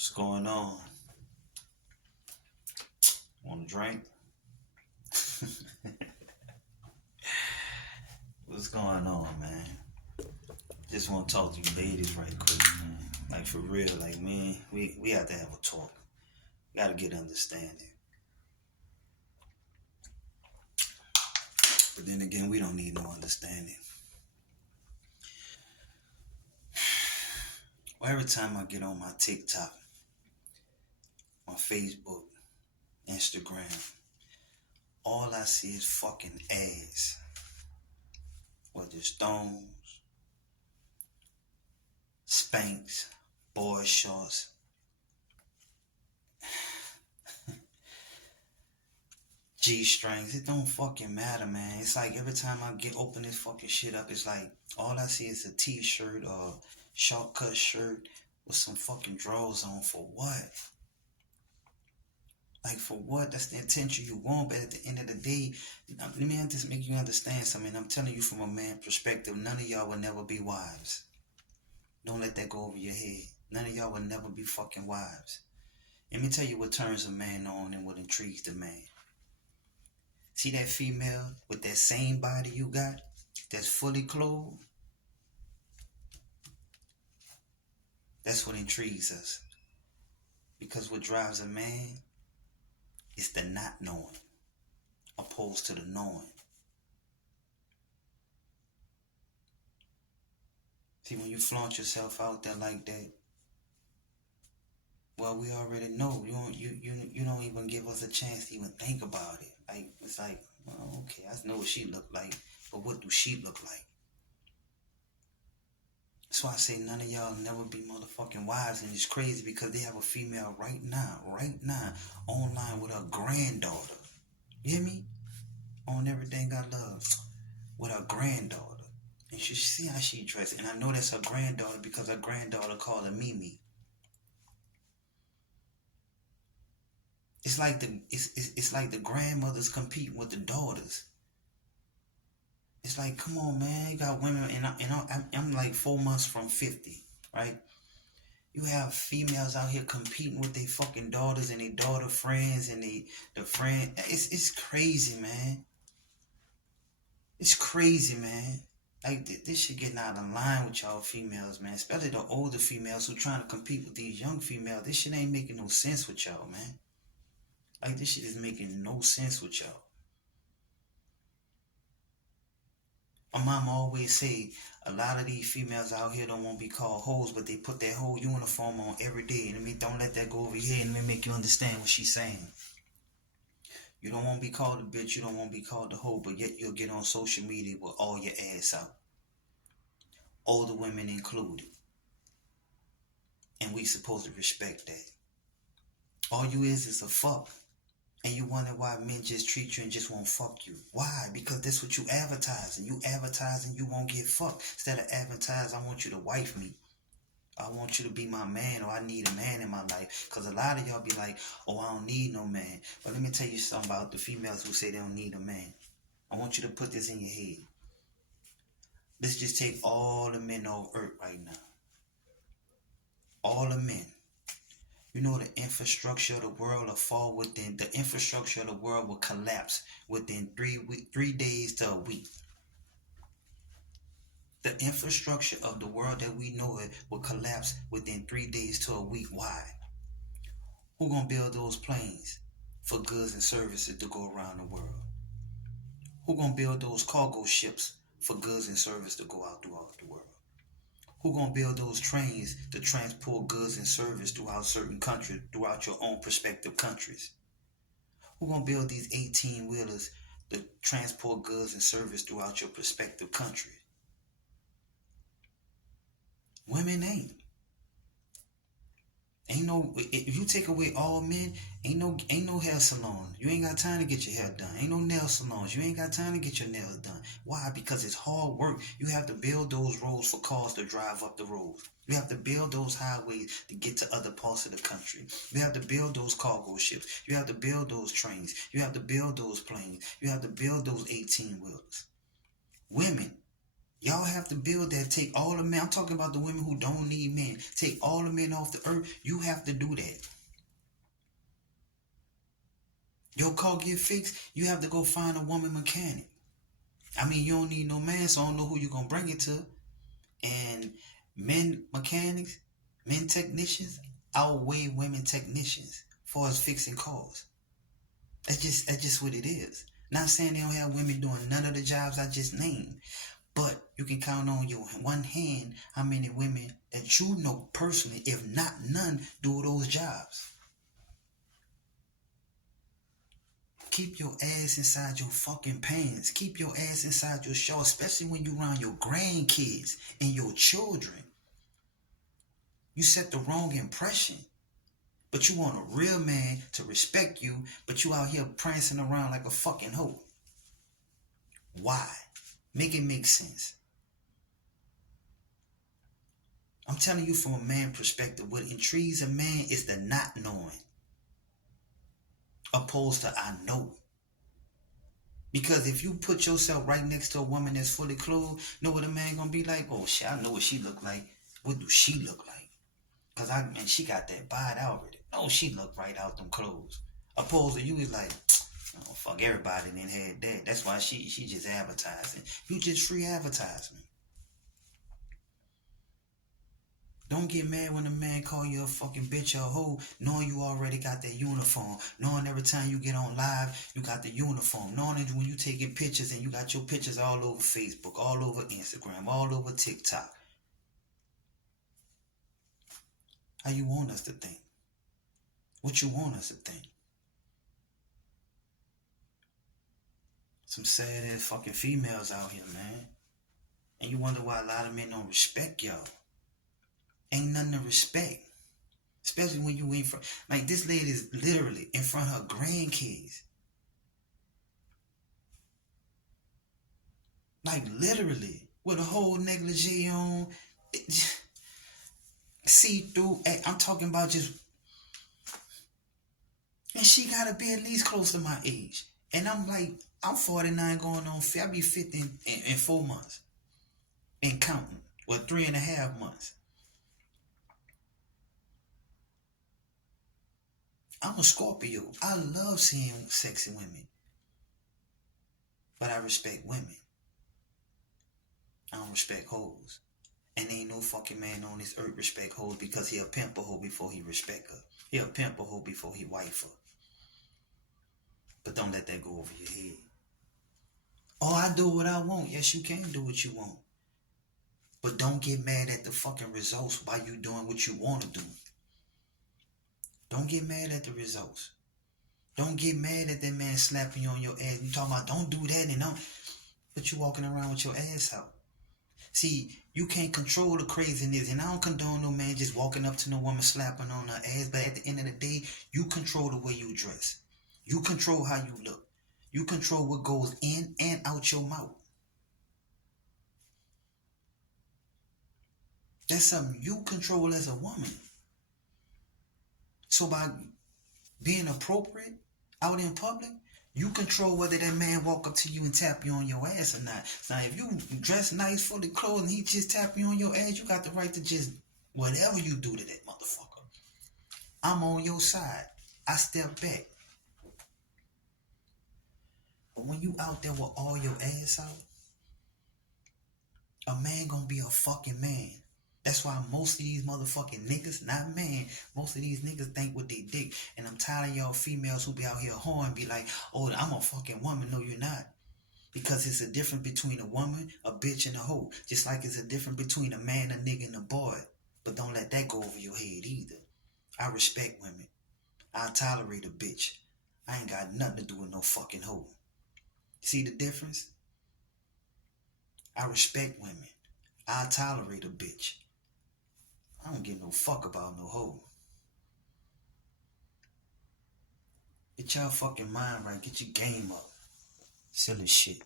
What's going on? Want a drink? What's going on, man? Just want to talk to you ladies right quick, man. Like for real, like man, we have to have a talk. Gotta get understanding. But then again, we don't need no understanding. Well, every time I get on my TikTok, my Facebook, Instagram, all I see is fucking ads. Whether it's Stones, Spanx, boy shorts, G strings. It don't fucking matter, man. It's like every time I get open this fucking shit up, it's like all I see is a t-shirt or shortcut shirt with some fucking drawers on. For what? Like for what? That's the intention you want. But at the end of the day, let me just make you understand something. I'm telling you from a man perspective. None of y'all will never be wives. Don't let that go over your head. None of y'all will never be fucking wives. Let me tell you what turns a man on and what intrigues the man. See that female with that same body you got, that's fully clothed? That's what intrigues us. Because what drives a man is the not knowing, opposed to the knowing. See, when you flaunt yourself out there like that, well, we already know. You don't even give us a chance to even think about it. Like it's like, well, okay, I know what she look like, but what do she look like? That's why I say none of y'all never be motherfucking wives, and it's crazy because they have a female right now, online with her granddaughter. You hear me? On Everything I Love with her granddaughter, and you see how she dressed, and I know that's her granddaughter because her granddaughter called her Mimi. It's like the grandmothers competing with the daughters. It's like, come on, man, you got women, I'm like 4 months from 50, right? You have females out here competing with their fucking daughters and their daughter friends and the friend. It's crazy, man. It's crazy, man. Like this shit getting out of line with y'all females, man. Especially the older females who trying to compete with these young females. This shit ain't making no sense with y'all, man. Like this shit is making no sense with y'all. My mama always say a lot of these females out here don't want to be called hoes, but they put that whole uniform on every day. And don't let that go over your head and let me make you understand what she's saying. You don't want to be called a bitch, you don't want to be called a hoe, but yet you'll get on social media with all your ass out. Older women included. And we supposed to respect that. All you is a fuck. And you wonder why men just treat you and just won't fuck you. Why? Because that's what you advertising. You advertising you won't get fucked. Instead of advertising, I want you to wife me. I want you to be my man, or I need a man in my life. Because a lot of y'all be like, oh, I don't need no man. But let me tell you something about the females who say they don't need a man. I want you to put this in your head. Let's just take all the men on earth right now. All the men. You know the infrastructure of the world will fall within, the infrastructure of the world will collapse within 3 days to a week. The infrastructure of the world that we know it will collapse within 3 days to a week. Why? Who gonna build those planes for goods and services to go around the world? Who gonna build those cargo ships for goods and service to go out throughout the world? Who gonna build those trains to transport goods and service throughout certain countries, throughout your own prospective countries? Who gonna build these 18-wheelers to transport goods and service throughout your prospective country? Women ain't. Ain't no, if you take away all men, ain't no hair salon. You ain't got time to get your hair done. Ain't no nail salons. You ain't got time to get your nails done. Why? Because it's hard work. You have to build those roads for cars to drive up the roads. You have to build those highways to get to other parts of the country. You have to build those cargo ships. You have to build those trains. You have to build those planes. You have to build those 18-wheelers. Women, Y'all have to build that. Take all the men. I'm talking about the women who don't need men. Take all the men off the earth. You have to do that. Your car get fixed, you have to go find a woman mechanic. I mean, you don't need no man, so I don't know who you're going to bring it to. And men mechanics, men technicians outweigh women technicians as far as fixing cars. That's just what it is. Not saying they don't have women doing none of the jobs I just named, but you can count on your one hand how many women that you know personally, if not none, do those jobs. Keep your ass inside your fucking pants. Keep your ass inside your shorts, especially when you around your grandkids and your children. You set the wrong impression. But you want a real man to respect you, but you out here prancing around like a fucking hoe. Why? Make it make sense. I'm telling you from a man perspective, what intrigues a man is the not knowing, opposed to I know. Because if you put yourself right next to a woman that's fully clothed, know what a man gonna be like? Oh shit, I know what she look like. What do she look like? Cause she got that body already. Oh, she look right out them clothes. Opposed to you is like, oh fuck, everybody done had that. That's why she just advertising. You just free advertisement. Don't get mad when a man call you a fucking bitch or a hoe, knowing you already got that uniform, knowing every time you get on live, you got the uniform, knowing that when you taking pictures and you got your pictures all over Facebook, all over Instagram, all over TikTok. How you want us to think? What you want us to think? Some sad ass fucking females out here, man. And you wonder why a lot of men don't respect y'all. Ain't nothing to respect. Especially when you in front. Like this lady is literally in front of her grandkids. Like literally. With a whole negligee on. See through. I'm talking about just. And she gotta be at least close to my age. And I'm like, I'm 49 going on. I'll be 50 in 4 months. And counting. Well, 3.5 months. I'm a Scorpio. I love seeing sexy women. But I respect women. I don't respect hoes. And ain't no fucking man on this earth respect hoes because he'll pimp a hoe before he respect her. He'll pimp a hoe before he wife her. But don't let that go over your head. Oh, I do what I want. Yes, you can do what you want. But don't get mad at the fucking results while you doing what you want to do. Don't get mad at the results. Don't get mad at that man slapping you on your ass. You talking about don't do that and don't. But you walking around with your ass out. See, you can't control the craziness. And I don't condone no man just walking up to no woman slapping on her ass. But at the end of the day, you control the way you dress. You control how you look. You control what goes in and out your mouth. That's something you control as a woman. So by being appropriate out in public, you control whether that man walk up to you and tap you on your ass or not. Now, if you dress nice, fully clothed, and he just tap you on your ass, you got the right to just whatever you do to that motherfucker. I'm on your side. I step back. But when you out there with all your ass out, a man gonna be a fucking man. That's why most of these motherfucking niggas, not man, most of these niggas think with they dick. And I'm tired of y'all females who be out here whoring, be like, oh, I'm a fucking woman. No, you're not. Because it's a difference between a woman, a bitch, and a hoe. Just like it's a difference between a man, a nigga, and a boy. But don't let that go over your head either. I respect women. I tolerate a bitch. I ain't got nothing to do with no fucking hoe. See the difference? I respect women. I tolerate a bitch. I don't give no fuck about no hoe. Get y'all fucking mind right. Get your game up. Silly shit.